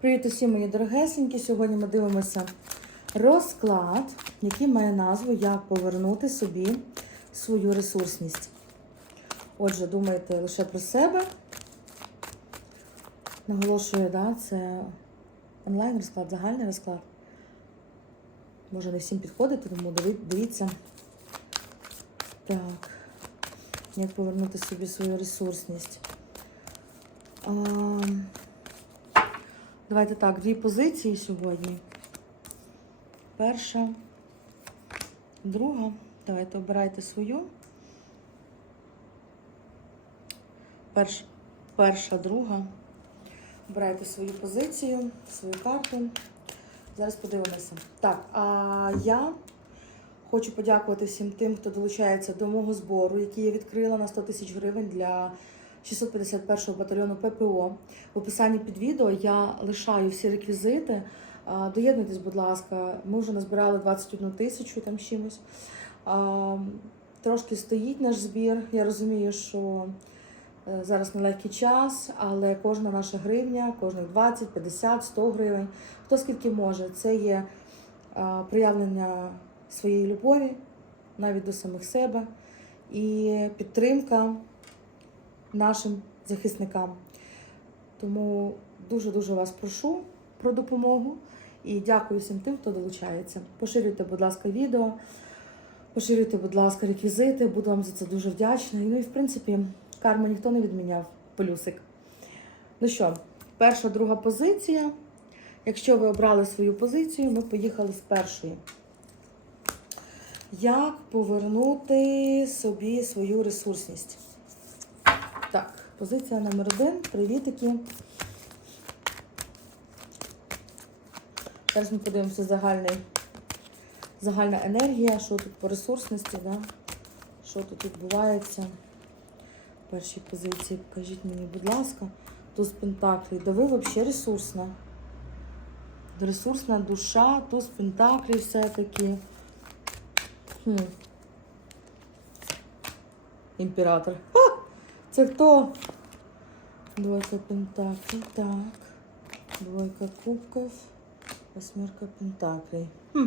Привіт усім мої дорогесенькі. Сьогодні ми дивимося розклад, який має назву Як повернути собі свою ресурсність. Отже, думайте лише про себе. Наголошую, да, це онлайн розклад, загальний розклад. Може не всім підходити, тому дивіться. Так. Як повернути собі свою ресурсність. А, Давайте так, дві позиції сьогодні. Перша, друга. Давайте обирайте свою. Перш, перша, друга. Обирайте свою позицію, свою карту. Зараз подивимося. Так, а я хочу подякувати всім тим, хто долучається до мого збору, який я відкрила на 100 тисяч гривень для 651-го батальйону ППО. В описанні під відео я лишаю всі реквізити. Доєднуйтесь, будь ласка, ми вже назбирали 21 тисячу там чимось. Трошки стоїть наш збір. Я розумію, що е, зараз нелегкий час, але кожна наша гривня, кожних 20, 50, 100 гривень, хто скільки може, це є проявлення своєї любові, навіть до самих себе, і підтримка нашим захисникам. Тому дуже-дуже вас прошу про допомогу і дякую всім тим, хто долучається. Поширюйте, будь ласка, відео, поширюйте, будь ласка, реквізити, буду вам за це дуже вдячна. Ну і в принципі, карму ніхто не відміняв, плюсик. Ну що, перша, друга позиція. Якщо ви обрали свою позицію, ми поїхали з першої. Як повернути собі свою ресурсність? Позиція номер один. Привітики. Зараз ми подивимося загальний, загальна енергія, що тут по ресурсності, да? що тут відбувається. В першій позиції покажіть мені, будь ласка, туз пентаклей. Да ви взагалі ресурсна. Ресурсна душа, туз пентаклей все-таки. Хм. Імператор. Ха! Це хто? Двойка пентаклей. Так. Двойка кубків. Восьмерка пентаклей. Хм.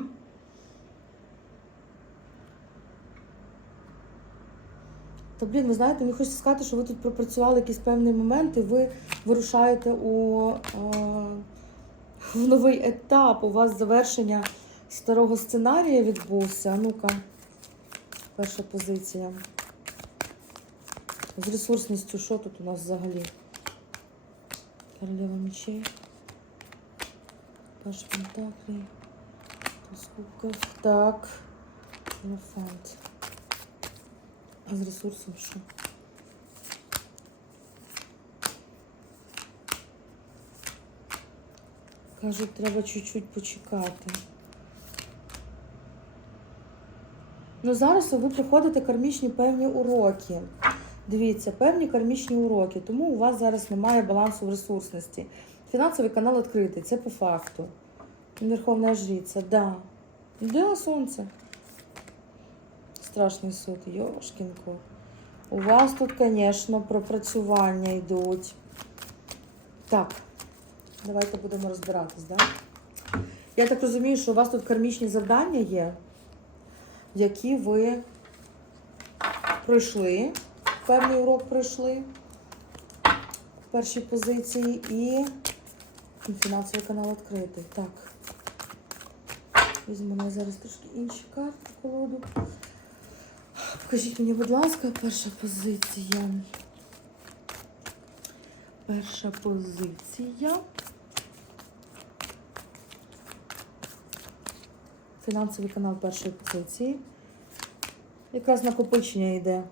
Та блін, ви знаєте, мені хочеться сказати, що ви тут пропрацювали якісь певні моменти, ви вирушаєте у, е, в новий етап. У вас завершення старого сценарія відбувся. Ну-ка, перша позиція. З ресурсністю, що тут у нас взагалі? Королева мечей. Паш Пентаклей. Туз кубків. Так. Елефант. А з ресурсом що? Кажуть, треба чуть-чуть почекати. Ну, зараз ви проходите кармічні певні уроки. Дивіться, певні кармічні уроки, тому у вас зараз немає балансу в ресурсності. Фінансовий канал відкритий, це по факту. Верховна жриця, да. Да, сонце. Страшний суд, Йошкінко. У вас тут, звісно, пропрацювання йдуть. Так, давайте будемо розбиратись, да? Я так розумію, що у вас тут кармічні завдання є, які ви пройшли. Певний урок пройшли в першій позиції і фінансовий канал відкритий. Так. Візьмемо зараз трошки інші карти колоду. Покажіть мені, будь ласка, перша позиція. Перша позиція. Фінансовий канал першої позиції. Якраз накопичення йде.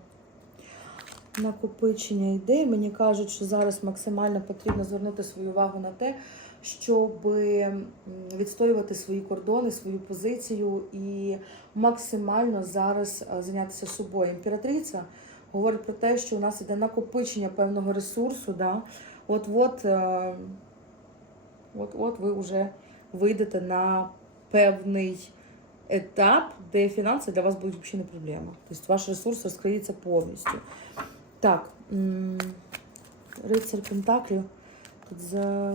Накопичення йде. Мені кажуть, що зараз максимально потрібно звернути свою увагу на те, щоб відстоювати свої кордони, свою позицію і максимально зараз зайнятися собою. Імператриця говорить про те, що у нас іде накопичення певного ресурсу. Да? От-от, е, от-от ви вже вийдете на певний етап, де фінанси для вас будуть взагалі не проблема. Тобто ваш ресурс розкриється повністю. Так, рицар Пентаклів тут за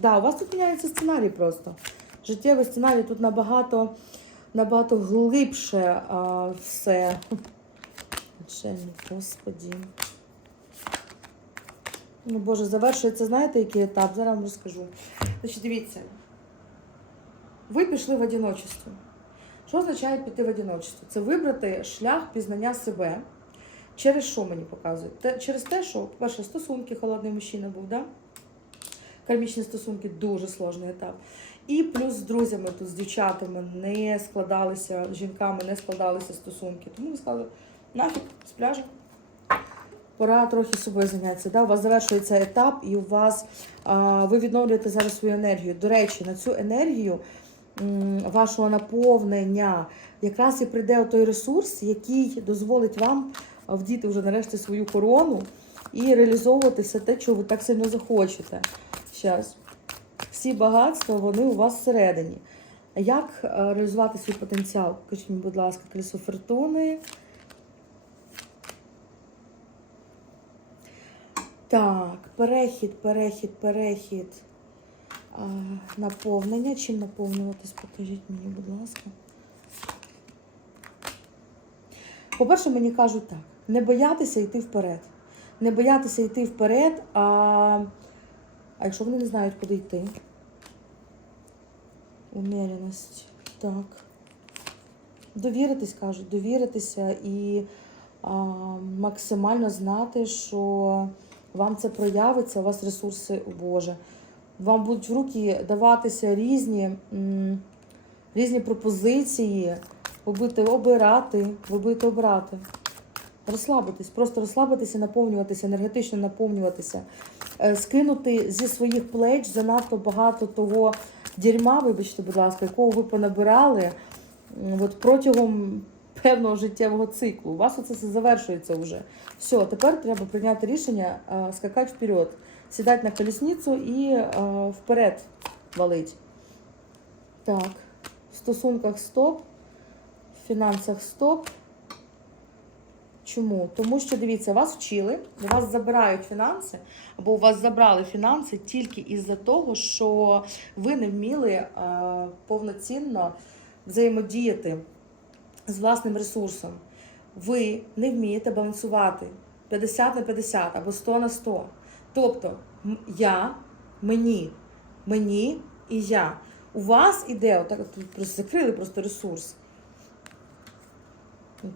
Да, у вас тут міняється сценарій просто. Життєвий сценарій тут набагато, набагато глибше а, все. Начальник, господі. Ну, Боже, завершується, знаєте, який етап? Зараз вам розкажу. Значить, дивіться. Ви пішли в одиночество. Що означає піти в одиночество? Це вибрати шлях пізнання себе. Через що мені показують? Те, через те, що, по-перше, стосунки, холодний мужчина був, да? Кармічні стосунки дуже сложний етап. І плюс з друзями тут, з дівчатами не складалися, з жінками не складалися стосунки. Тому ви сказали, нафіг, з пляжу. Пора трохи собою зайнятися. Да? У вас завершується етап, і у вас а, ви відновлюєте зараз свою енергію. До речі, на цю енергію вашого наповнення якраз і прийде той ресурс, який дозволить вам вдіти вже нарешті свою корону і реалізовувати все те, чого ви так сильно захочете. Щас. Всі багатства, вони у вас всередині. Як е, реалізувати свій потенціал? Покажіть мені, будь ласка, колесо фортуни. Так, перехід, перехід, перехід. Наповнення. Чим наповнюватись? Покажіть мені, будь ласка. По-перше, мені кажуть так: не боятися йти вперед. Не боятися йти вперед, а, а якщо вони не знають, куди йти. Уміреність. Так. Довіритись, кажуть, довіритися і а, максимально знати, що вам це проявиться, у вас ресурси, о Боже. Вам будуть в руки даватися різні, м, різні пропозиції, ви будете обирати, ви будете обирати. Розслабитись, просто розслабитися, наповнюватися, енергетично наповнюватися, Е, скинути зі своїх плеч занадто багато того дерьма, вибачте, будь ласка, якого ви понабирали от протягом певного життєвого циклу. У вас оце все завершується вже. Все, тепер треба прийняти рішення е, скакати вперед, сідати на колісницю і е, вперед валить. Так, в стосунках стоп, фінансах стоп. Чому? Тому що дивіться, вас вчили, вас забирають фінанси, або у вас забрали фінанси тільки із-за того, що ви не вміли е, повноцінно взаємодіяти з власним ресурсом. Ви не вмієте балансувати 50 на 50 або 100 на 100. Тобто я, мені, мені і я. У вас іде, отак просто закрили просто ресурс.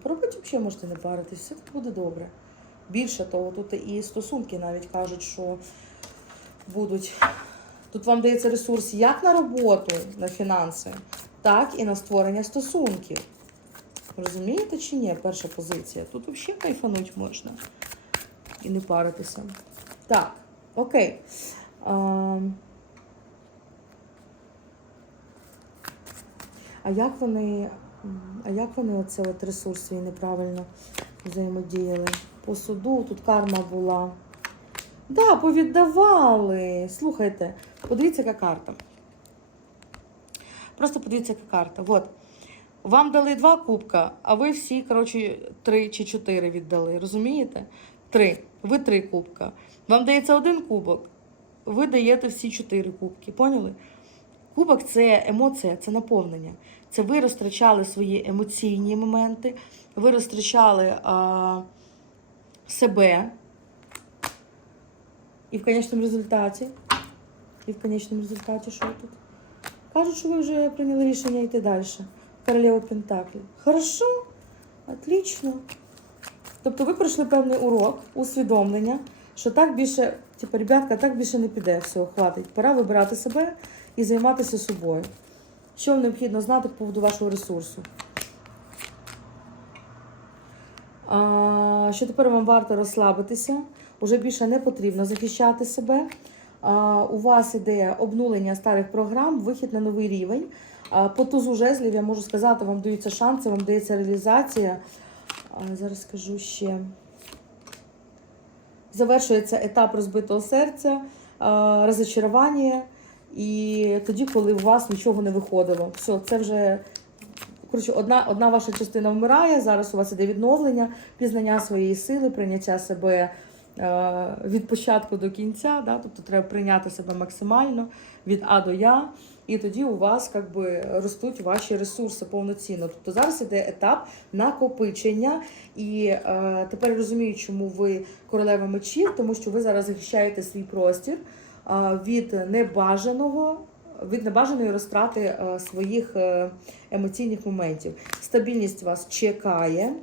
Поробіть взагалі можете не паритись, все буде добре. Більше того, тут і стосунки навіть кажуть, що будуть. Тут вам дається ресурс як на роботу, на фінанси, так і на створення стосунків. Розумієте чи ні? Перша позиція. Тут взагалі кайфануть можна. І не паритися. Так, окей. А, а як вони. А як вони оце от ресурс свій неправильно взаємодіяли? По суду тут карма була. Да, повіддавали. Слухайте, подивіться, яка карта. Просто подивіться, яка карта. От. Вам дали два кубка, а ви всі, коротше, три чи чотири віддали. Розумієте? Три. Ви три кубка. Вам дається один кубок, ви даєте всі чотири кубки. Поняли? Кубок це емоція, це наповнення. Це ви розтрачали свої емоційні моменти, ви розтрачали а, себе. І в конечному результаті. І в конечному результаті що тут? Кажуть, що ви вже прийняли рішення йти далі. Королева Пентаклі. Хорошо, отлично. Тобто ви пройшли певний урок, усвідомлення, що так більше, типу, ребятка, так більше не піде, все, хватить. Пора вибирати себе і займатися собою. Що вам необхідно знати по поводу вашого ресурсу? А, що тепер вам варто розслабитися, уже більше не потрібно захищати себе. А, у вас іде обнулення старих програм, вихід на новий рівень. А, по тузу жезлів я можу сказати, вам даються шанси, вам дається реалізація. А, зараз скажу ще. Завершується етап розбитого серця, розочарування. І тоді, коли у вас нічого не виходило. Все, це вже коротше, одна, одна ваша частина вмирає. Зараз у вас іде відновлення, пізнання своєї сили, прийняття себе е, від початку до кінця, да? тобто треба прийняти себе максимально від А до Я. І тоді у вас как би, ростуть ваші ресурси повноцінно. Тобто зараз іде етап накопичення, і е, тепер розумію, чому ви королева мечів, тому що ви зараз захищаєте свій простір від небажаного, від небажаної розтрати е, своїх е, емоційних моментів. Стабільність вас чекає,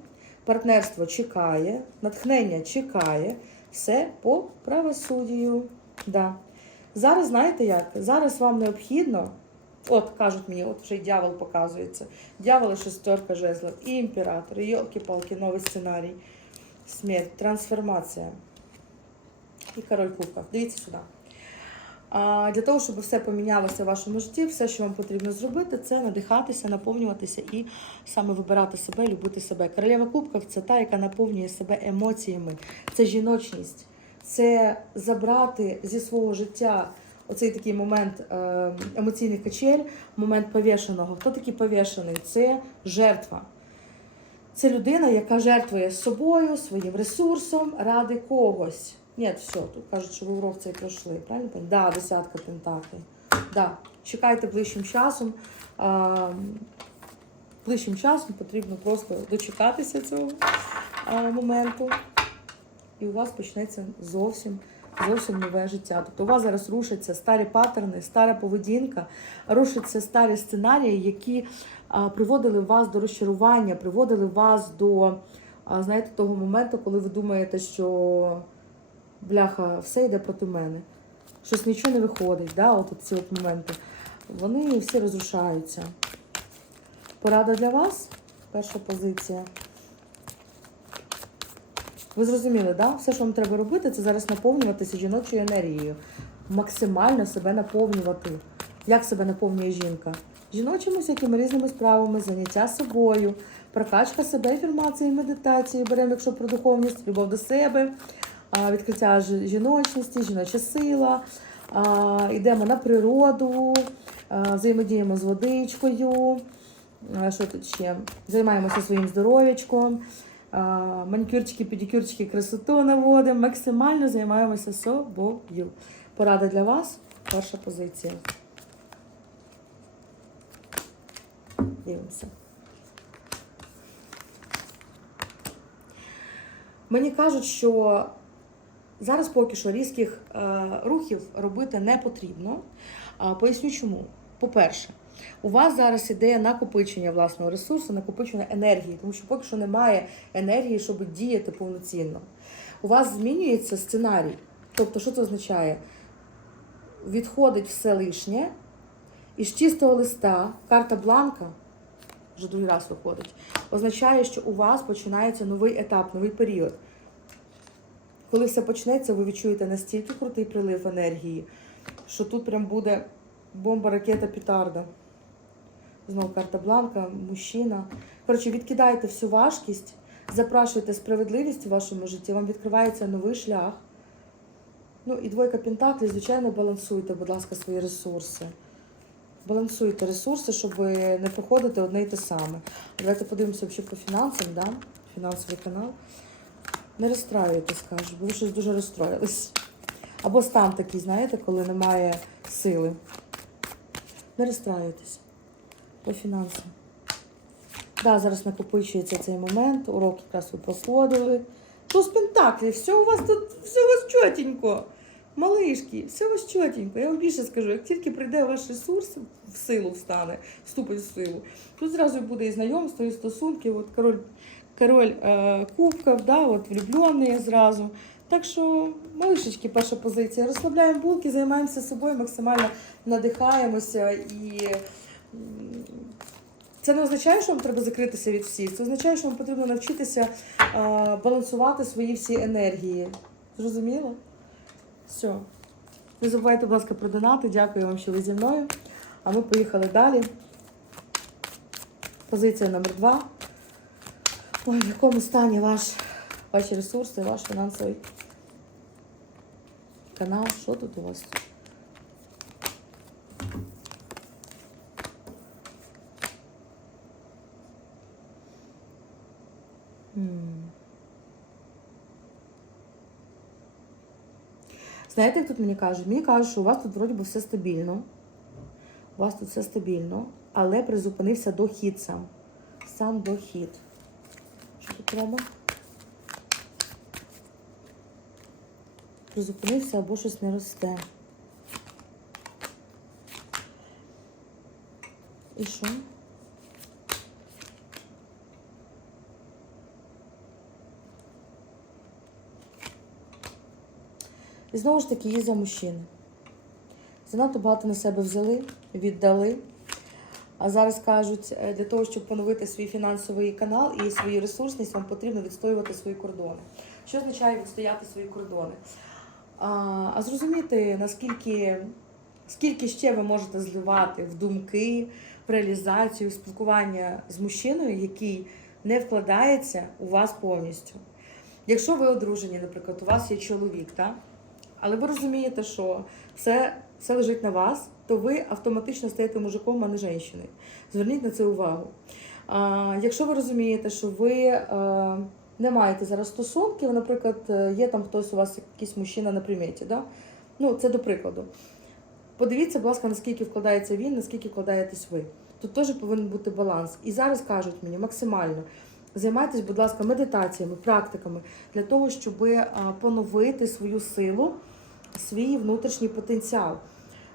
партнерство чекає, натхнення чекає. Все по правосуддю. Да. Зараз знаєте як? Зараз вам необхідно. От кажуть мені, от вже й дьявол показується. Дьявол і шестерка жезлів, і імператор, і йолки-палки, новий сценарій, смерть, трансформація. І король кубків. Дивіться сюди. Для того, щоб все помінялося в вашому житті, все, що вам потрібно зробити, це надихатися, наповнюватися і саме вибирати себе, любити себе. Королева кубків це та, яка наповнює себе емоціями, це жіночність, це забрати зі свого життя оцей такий момент е, емоційних качель, момент повішеного. Хто такий повішений? Це жертва. Це людина, яка жертвує собою, своїм ресурсом ради когось. Ні, все, тут кажуть, що ви урок цей пройшли. Правильно? Так, да, десятка пентаклей. Да. Чекайте ближчим часом. А, ближчим часом потрібно просто дочекатися цього а, моменту. І у вас почнеться зовсім зовсім нове життя. Тобто у вас зараз рушаться старі паттерни, стара поведінка, рушаться старі сценарії, які а, приводили вас до розчарування, приводили вас до а, знаєте, того моменту, коли ви думаєте, що бляха, все йде проти мене. Щось нічого не виходить, да? от ці от моменти. Вони всі розрушаються. Порада для вас. Перша позиція. Ви зрозуміли, да? Все, що вам треба робити, це зараз наповнюватися жіночою енергією. Максимально себе наповнювати. Як себе наповнює жінка? Жіночими всякими різними справами, заняття собою, прокачка себе, афірмації, медитації, беремо, якщо про духовність, любов до себе, відкриття жіночності, жіноча сила. Йдемо на природу, взаємодіємо з водичкою. Що тут ще? Займаємося своїм здоров'ячком. Манікюрчики, педикюрчики, красоту наводимо. Максимально займаємося собою. Порада для вас. Перша позиція. Дивимося. Мені кажуть, що зараз поки що різких е, рухів робити не потрібно. Поясню чому. По-перше, у вас зараз іде накопичення власного ресурсу, накопичення енергії, тому що поки що немає енергії, щоб діяти повноцінно. У вас змінюється сценарій. Тобто, що це означає? Відходить все лишнє, і з чистого листа карта бланка, вже другий раз виходить, означає, що у вас починається новий етап, новий період. Коли все почнеться, ви відчуєте настільки крутий прилив енергії, що тут прям буде бомба, ракета, петарда. Знову карта бланка, мужчина. Коротше, відкидайте всю важкість, запрашуйте справедливість у вашому житті, вам відкривається новий шлях. Ну і двойка пентаклів, звичайно, балансуйте, будь ласка, свої ресурси. Балансуйте ресурси, щоб не проходити одне й те саме. Давайте подивимося взагалі по фінансам, да? фінансовий канал. Не розстраюйтесь, кажу, бо ви щось дуже розстроїлись. Або стан такий, знаєте, коли немає сили. Не розстраюйтесь по фінансам. Да, зараз накопичується цей момент, урок якраз ви проходили. Що з пентаклів? Все у вас тут, все у вас чотенько. Малишки, все у вас чотенько. Я вам більше скажу, як тільки прийде ваш ресурс, в силу встане, вступить в силу, тут зразу буде і знайомство, і стосунки. От король, король е, кубків, да, от влюблений зразу. Так що, малишечки, перша позиція. Розслабляємо булки, займаємося собою, максимально надихаємося і. Це не означає, що вам треба закритися від всіх. Це означає, що вам потрібно навчитися а, балансувати свої всі енергії. Зрозуміло? Все. Не забувайте, будь ласка, про донати. Дякую вам, що ви зі мною. А ми поїхали далі. Позиція номер два. Ой, в якому стані ваш, ваші ресурси, ваш фінансовий канал? Що тут у вас? Знаєте, як тут мені кажуть? Мені кажуть, що у вас тут вроді би все стабільно. У вас тут все стабільно, але призупинився дохід сам. Сам дохід. Треба? Призупинився або щось не росте. І що? І знову ж таки, є за мужчини. Занадто багато на себе взяли, віддали. А зараз кажуть, е, для того, щоб поновити свій фінансовий канал і свою ресурсність, вам потрібно відстоювати свої кордони. Що означає відстояти свої кордони? А, а зрозуміти, наскільки скільки ще ви можете зливати в думки, в реалізацію, в спілкування з мужчиною, який не вкладається у вас повністю. Якщо ви одружені, наприклад, у вас є чоловік, так? Але ви розумієте, що все, все лежить на вас, то ви автоматично стаєте мужиком, а не жінкою. Зверніть на це увагу. А, якщо ви розумієте, що ви а, не маєте зараз стосунків, наприклад, е, є там хтось у вас якийсь мужчина на приміті, да? ну це до прикладу. Подивіться, будь ласка, наскільки вкладається він, наскільки вкладаєтесь ви. Тут теж повинен бути баланс. І зараз кажуть мені максимально. Займайтесь, будь ласка, медитаціями, практиками для того, щоб поновити свою силу, свій внутрішній потенціал.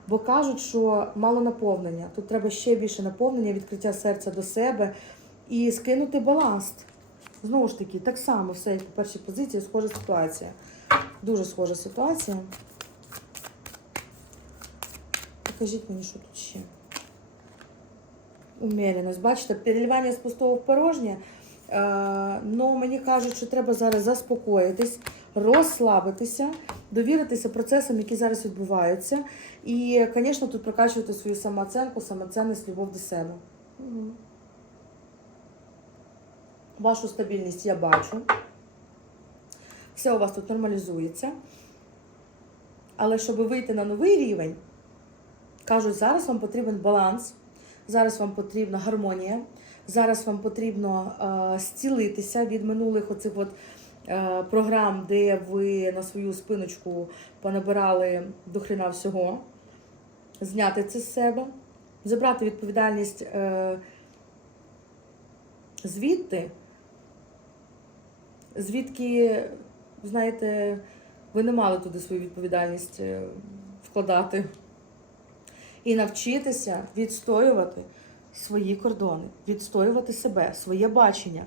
Бо кажуть, що мало наповнення. Тут треба ще більше наповнення, відкриття серця до себе і скинути баласт. Знову ж таки, так само все, як по першій позиції, схожа ситуація. Дуже схожа ситуація. Покажіть мені, що тут ще. Уміреність. Бачите, переливання з пустого в порожнє. Е, Ну, мені кажуть, що треба зараз заспокоїтись, розслабитися, довіритися процесам, які зараз відбуваються. І, звісно, тут прокачувати свою самооценку, самоцінність, любов до себе. Вашу стабільність я бачу. Все у вас тут нормалізується. Але щоб вийти на новий рівень, кажуть, зараз вам потрібен баланс, зараз вам потрібна гармонія. Зараз вам потрібно е, зцілитися від минулих оцих от, е, програм, де ви на свою спиночку понабирали до хрена всього, зняти це з себе, забрати відповідальність е, звідти, звідки, знаєте, ви не мали туди свою відповідальність вкладати. І навчитися відстоювати свої кордони, відстоювати себе, своє бачення.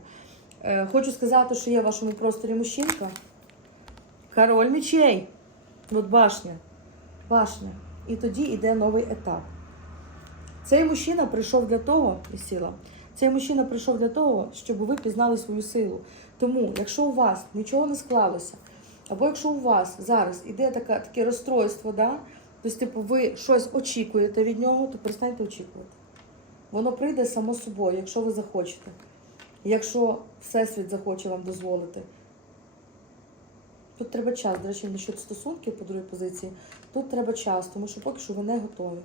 Е, хочу сказати, що є в вашому просторі мужчинка. Король мечей. От башня. Башня. І тоді йде новий етап. Цей мужчина прийшов для того, і сіла, цей мужчина прийшов для того, щоб ви пізнали свою силу. Тому, якщо у вас нічого не склалося, або якщо у вас зараз іде така, таке розстройство, да, тобто, типу, ви щось очікуєте від нього, то перестаньте очікувати. Воно прийде само собою, якщо ви захочете. Якщо Всесвіт захоче вам дозволити. Тут треба час. До речі, насчет стосунків по другій позиції. Тут треба час, тому що поки що ви не готові.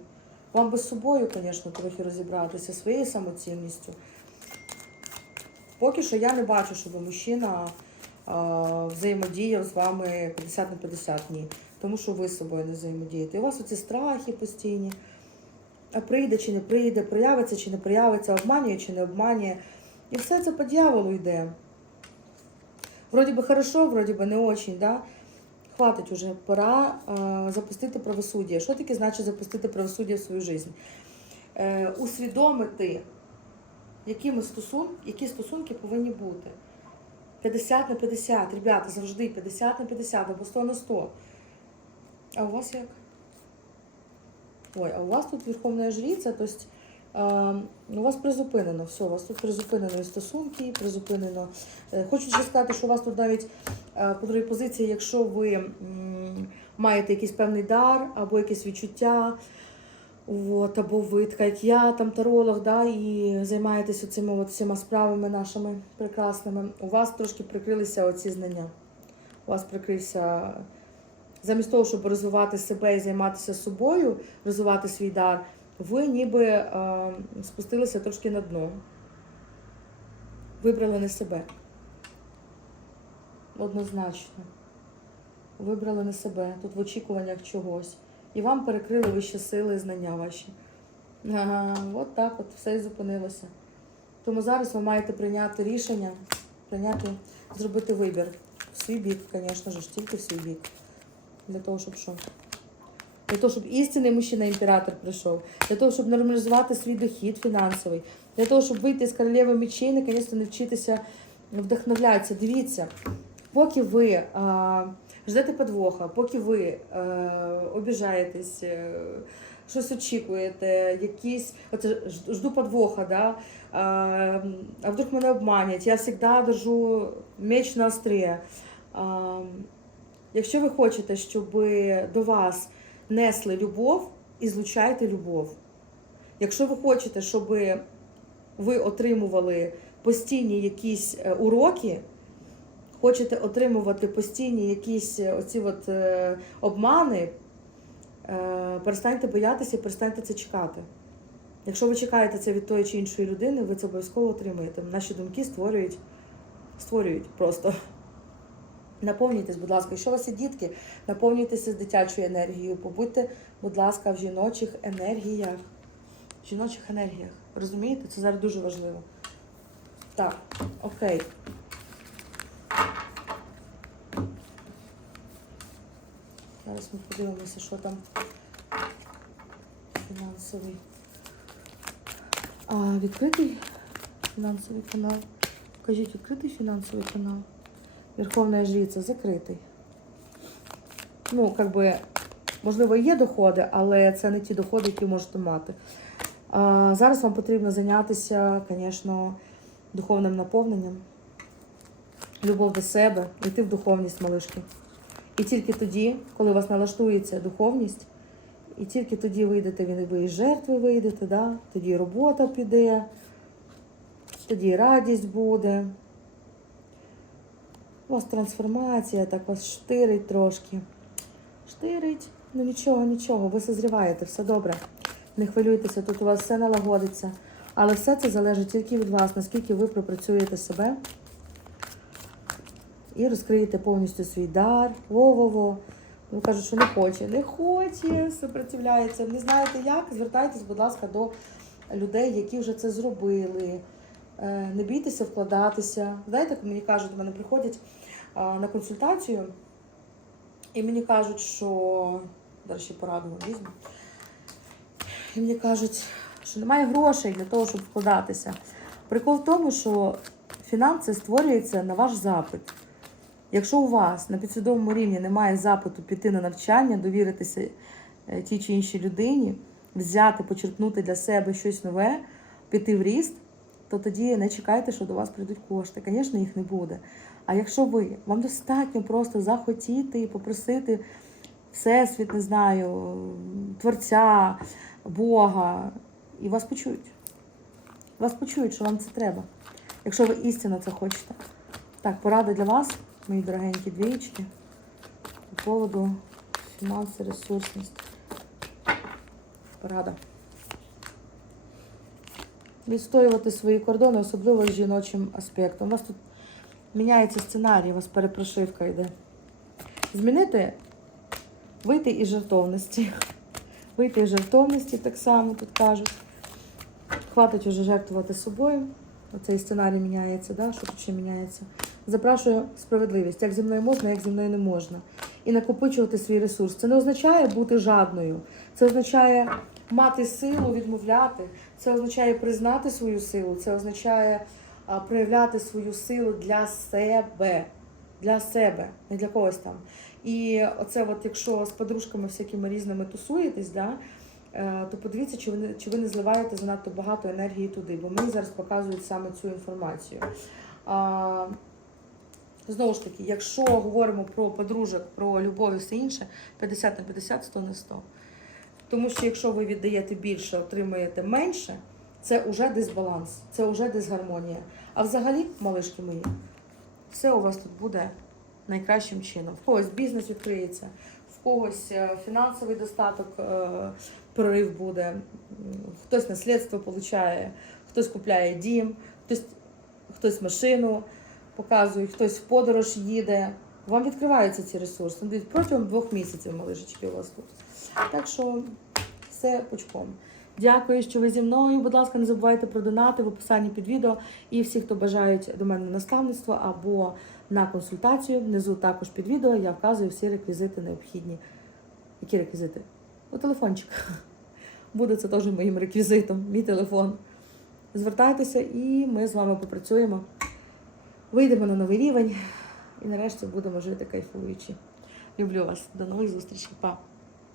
Вам би з собою, звісно, трохи розібратися, своєю самоцінністю. Поки що я не бачу, щоб мужчина а, взаємодіяв з вами 50 на 50 ні. Тому що ви з собою не взаємодієте. І у вас оці страхи постійні. А прийде чи не прийде, проявиться чи не проявиться, обманює чи не обманює. І все це по дьяволу йде. Вроді би хорошо, вроді би не очень, да? Хватить уже, пора е, запустити правосуддя. Що таке значить запустити правосуддя в свою життя? Е, усвідомити, якими стосун... які стосунки повинні бути. 50 на 50, ребята, завжди 50 на 50 або 100 на 100. А у вас як? Ой, а у вас тут Верховна Жриця, то есть, е, у вас призупинено все, у вас тут призупинено і стосунки, призупинено. Е, Хочу ще сказати, що у вас тут навіть по другій позиції, якщо ви маєте якийсь певний дар або якесь відчуття, от, або ви така, як я, там таролог, да, і займаєтеся цими от всіма справами нашими прекрасними, у вас трошки прикрилися оці знання. У вас прикрився замість того, щоб розвивати себе і займатися собою, розвивати свій дар, ви ніби е, спустилися трошки на дно. Вибрали не себе. Однозначно. вибрали на себе, тут в очікуваннях чогось. І вам перекрили вищі сили і знання ваші. Ага, от так от все і зупинилося. Тому зараз ви маєте прийняти рішення, прийняти, зробити вибір. В свій бік, звісно ж, тільки в свій бік. Для того, щоб що? Для того, щоб істинний мужчина-імператор прийшов, для того, щоб нормалізувати свій дохід фінансовий, для того, щоб вийти з королеви мечей, наконець не вчитися вдохновлятися. Дивіться, поки ви а, ждете подвоха, поки ви а, обіжаєтесь, е, щось очікуєте, якісь оце жду подвоха, да? а, а вдруг мене обманять, я завжди держу меч на острі. А, якщо ви хочете, щоб до вас несли любов, і злучайте любов. Якщо ви хочете, щоб ви отримували постійні якісь е, уроки, хочете отримувати постійні якісь е, оці от е, обмани, перестаньте боятися і перестаньте це чекати. Якщо ви чекаєте це від тої чи іншої людини, ви це обов'язково отримаєте. Наші думки створюють, створюють просто. Наповнюйтесь, будь ласка, якщо у вас є дітки, наповнюйтеся з дитячою енергією. Побудьте, будь ласка, в жіночих енергіях. В жіночих енергіях. Розумієте? Це зараз дуже важливо. Так, окей. Зараз ми подивимося, що там фінансовий. А, відкритий фінансовий канал. Кажіть, відкритий фінансовий канал. Верховна жриця закритий. Ну, як би, можливо, є доходи, але це не ті доходи, які можете мати. А, зараз вам потрібно зайнятися, звісно, духовним наповненням, любов до себе, йти в духовність малишки. І тільки тоді, коли у вас налаштується духовність, і тільки тоді вийдете, ви- ви із жертви вийдете, да? тоді робота піде, тоді радість буде. У вас трансформація, так вас штирить трошки. Штирить, ну нічого, нічого, ви созріваєте, все добре. Не хвилюйтеся, тут у вас все налагодиться. Але все це залежить тільки від вас, наскільки ви пропрацюєте себе і розкриєте повністю свій дар. Во-во-во. Ну, кажуть, що не хоче. Не хоче, сопротивляється. Не знаєте як? Звертайтесь, будь ласка, до людей, які вже це зробили. Е, Не бійтеся вкладатися. Знаєте, мені кажуть, до мене приходять на консультацію, і мені кажуть, що зараз ще пораду візьму. І мені кажуть, що немає грошей для того, щоб вкладатися. Прикол в тому, що фінанси створюються на ваш запит. Якщо у вас на підсвідомому рівні немає запиту піти на навчання, довіритися е, тій чи іншій людині, взяти, почерпнути для себе щось нове, піти в ріст, то тоді не чекайте, що до вас прийдуть кошти. Звісно, їх не буде. А якщо ви, вам достатньо просто захотіти і попросити Всесвіт, не знаю, Творця, Бога, і вас почують. Вас почують, що вам це треба. Якщо ви істинно це хочете. Так, порада для вас, мої дорогенькі двієчки, по поводу фінанси, ресурсність. Порада. Відстоювати свої кордони, особливо з жіночим аспектом. У вас тут міняється сценарій, у вас перепрошивка йде. Змінити, вийти із жертовності. Вийти із жертовності, так само тут кажуть. Хватить уже жертвувати собою. Оцей сценарій міняється, да? що тут ще міняється. Запрашую справедливість, як зі мною можна, як зі мною не можна. І накопичувати свій ресурс. Це не означає бути жадною. Це означає мати силу, відмовляти. Це означає признати свою силу. Це означає а, проявляти свою силу для себе. Для себе, не для когось там. І оце, от, якщо з подружками всякими різними тусуєтесь, да, е, то подивіться, чи ви, чи ви не зливаєте занадто багато енергії туди, бо мені зараз показують саме цю інформацію. А, знову ж таки, якщо говоримо про подружок, про любов і все інше, 50 на 50, 100 на 100. Тому що якщо ви віддаєте більше, отримуєте менше, це вже дисбаланс, це вже дисгармонія. А взагалі, малишки мої, все у вас тут буде найкращим чином. В когось бізнес відкриється, в когось е, фінансовий достаток, е, прорив буде, хтось наслідство получає, хтось купляє дім, хтось, хтось машину показує, хтось в подорож їде. Вам відкриваються ці ресурси. Протягом двох місяців малишечки у вас тут. Так що все пучком. Дякую, що ви зі мною. Будь ласка, не забувайте про донати в описанні під відео. І всі, хто бажають до мене наставництво або на консультацію, внизу також під відео я вказую всі реквізити необхідні. Які реквізити? У телефончик. Буде це теж моїм реквізитом, мій телефон. Звертайтеся і ми з вами попрацюємо. Вийдемо на новий рівень і нарешті будемо жити кайфуючи. Люблю вас. До нових зустрічей. Па!